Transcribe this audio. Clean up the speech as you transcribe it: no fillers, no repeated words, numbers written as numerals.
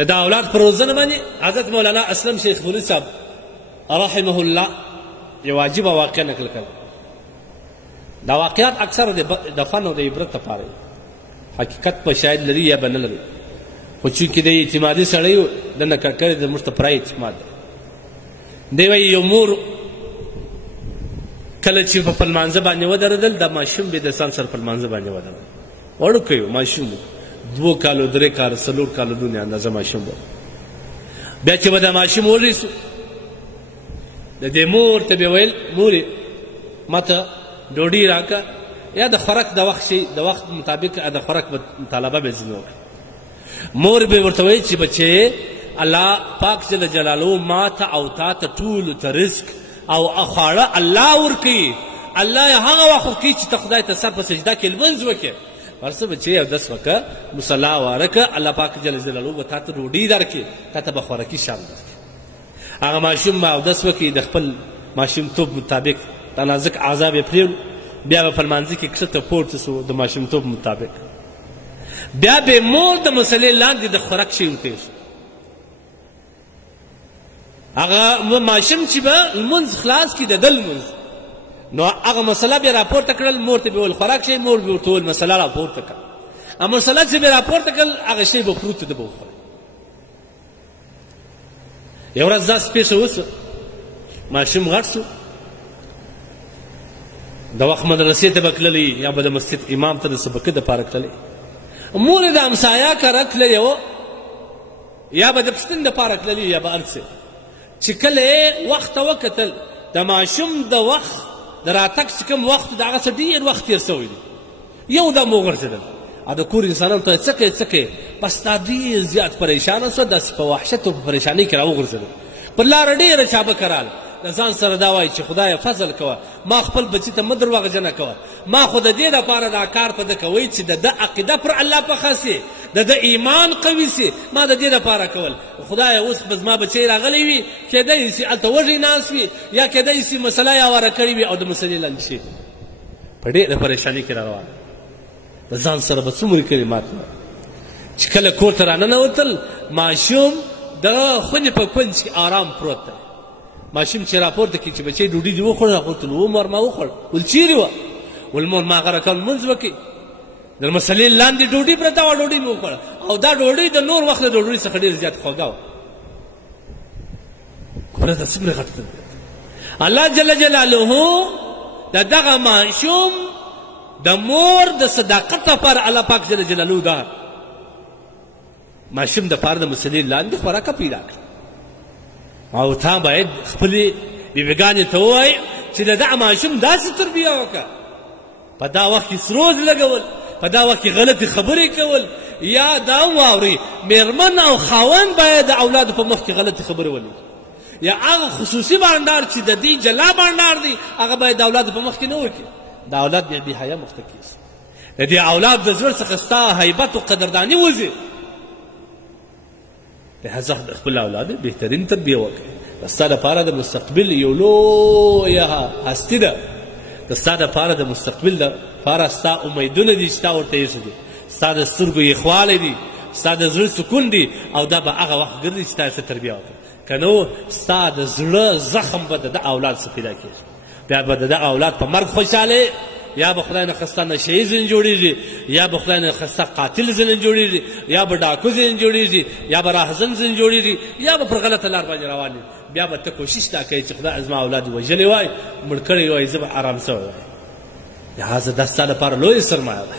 د اولاد پر روزنه باندې حضرت مولانا اسلم شیخ فولي صاحب رحمه الله یو عجیبه واقعه نقل کړه. دا واقعات اکثر د فن او د عبرت لپاره حقیقت په شاید لري یا به نه لري، خو چونکې د اعتمادي سړی و د نه کړکړې د موږ ته پوره اعتماد دی. وایي یو مور کله چې په لمانځه باندې ودرېدل دا ماشوم به د ځان سره په لمانځه باندې ودرېدل، وړوکی و ماشوم و، 2 کالو 3 کالو 4 کالو دونه اندازه ماشوم و. بیا چې به دا ماشوم ورسو د دې مور ته به ویل مورې ماته ډوډۍ راکړه، یا د خوراک د وخت شي د وخت مطابق د خوراک مطالبه به ځینې وکړه. مور به ورته وایي چې بچې الله پاک جل جلاله ما ته او تا ته ټولو ته رزق او خواړه الله ورکوي، الله یې هغه وخت ورکوي چې ته خدای ته سر په سجده کې لمونځ وکړې. ورسه بچې اودس وکړه، مصلا واره کړه، الله پاک جل جلاله به تا ته ډوډۍ درکړي، تا ته به خوراکي شام درکړي. هغه ماشوم به اودس وکړي، د خپل ماشومتوب مطابق د نازک اعضا به یې پرېږدو، بیا به په لمانځه کې کښته پورته سو د ماشومتوب مطابق. بیا به مور د مسلې لاندې د خوراک شی ورتېر شو. هغه ماشوم چې به لمونځ خلاص کړي د ده لمونځ، نو هغه مسله به یې راپورته کړل، مور ته به ویل خوراک شی، مور به ورته ویل مسله راپورته کړه. هغه مسله چې به یې راپورته کړل هغه شی به پروت ده به وخوړل. یو ورځ داسې پېښه وسوه، ماشوم غټ سو، د وخت مدرسې ته به تللی یا به د مسجد امام ته د سبقه دپاره تللی، مور یې د همسایه کره تللی وه یا به د پوښتنې دپاره تللی یا به هر څه. چې کله یې وخت ته وکتل د ماشوم د وخت د راتګ چې کوم وخت د هغه څه ډېر وخت تېر سوی دی، یو دم وغورځېدل. او د کور انسانانو ته څه کوې څه کوې، بس دا ډېر زیات پریشانه سوه، داسې په وحشت او په پریشانۍ کې راوغورځېدل. پر لاره ډېره چابکه راله، د ځان سره دا وایي چې خدایه فضل کوه، ما خپل بچي ته مه دروغجنه کوه، ما خو د دې دپاره دا کار په ده کوئ چې د ده عقیده پر الله پخه سي، د ده ایمان قوي سي، ما د دې دپاره کول. خدایه اوس به زما بچی راغلی وي، کیدی سي هلته وږی ناست وي، یا کیدی سي مسله یې هواره کړې وي او د مسلې لاندې شي. په ډېره پریشاني کې را روانه، د ځان سره به څومره کلمات وایي. چې کله کور ته راننوتل، ماشوم د خونې په کونج کې آرام پروت دی. ماشوم چې راپورته کړي چې بچی ډوډۍ دې وخوړه، هغه ورته ویل مور ما وخوړ. ول چیرې وه؟ ول مور ما هغه رکعت لمونځ وکړي، د مسلې لاندې ډوډۍ پرته وه، ډوډۍ مې وخوړه، او دا ډوډۍ د نور وخت د ډوډۍ څخه ډېر زیات خوږه وه. ګوره دا څومره غټ دی. الله جل جلاله د دغه ماشوم د مور د صداقت لپاره الله پاک جل جلاله دا ماشوم دپاره د مسلې لاندې خوراکه پیدا کړه. او تا باید خپلې بیبیګانې ته ووایي چې د دغه ماشوم داسې تربیه وکړه. په دا وخت کې سروز لګول، په دا وخت کې غلطې خبرې کول، یا دا واورئ مېرمن او خاوند باید د اولادو په مخ کې غلطې خبرې ولري، یا هغه خصوصي بانډار چې د دې جلا بانډار دی هغه باید د اولادو په مخ کې نه وکړي. د اولاد بیا بې حیا مخته کېږي، د دې اولاد د زړه څخه ستا هیبت او قدرداني وځي. لهذا د خپل اولاد بهترین تربیه وکړئ. د ستا دپاره د مستقبل یو لویه هستي ده، د ستا دپاره د مستقبل دپاره ستا امیدونه دي چې تا ورته ایښي دي، ستا د سترګو یخوالی دي، ستا د زړه سکون دی، او دا به هغه وخت ګرځي چې تا ښه تربیه وکړه. که نو ستا د زړه زخم به د ده اولاد څه پیدا کېږي، بیا به د دغه اولاد په مرګ خوشحاله، یا به خدای نخواسته نشهیي ځینې جوړېږي، یا به خدای نخواسته قاتل ځینې جوړېږي، یا به ډاکو ځینې جوړېږي، یا به راهزن ځینې جوړېږي، یا به پر غلطه لار باندې روان وي. بیا به ته کوشش دا کوې چې خدای زما اولاد یې وژلی وای، مړ کړی وای، زه به ارام شوی وای. لهذا دا ستا لپاره لویه سرمایه ده.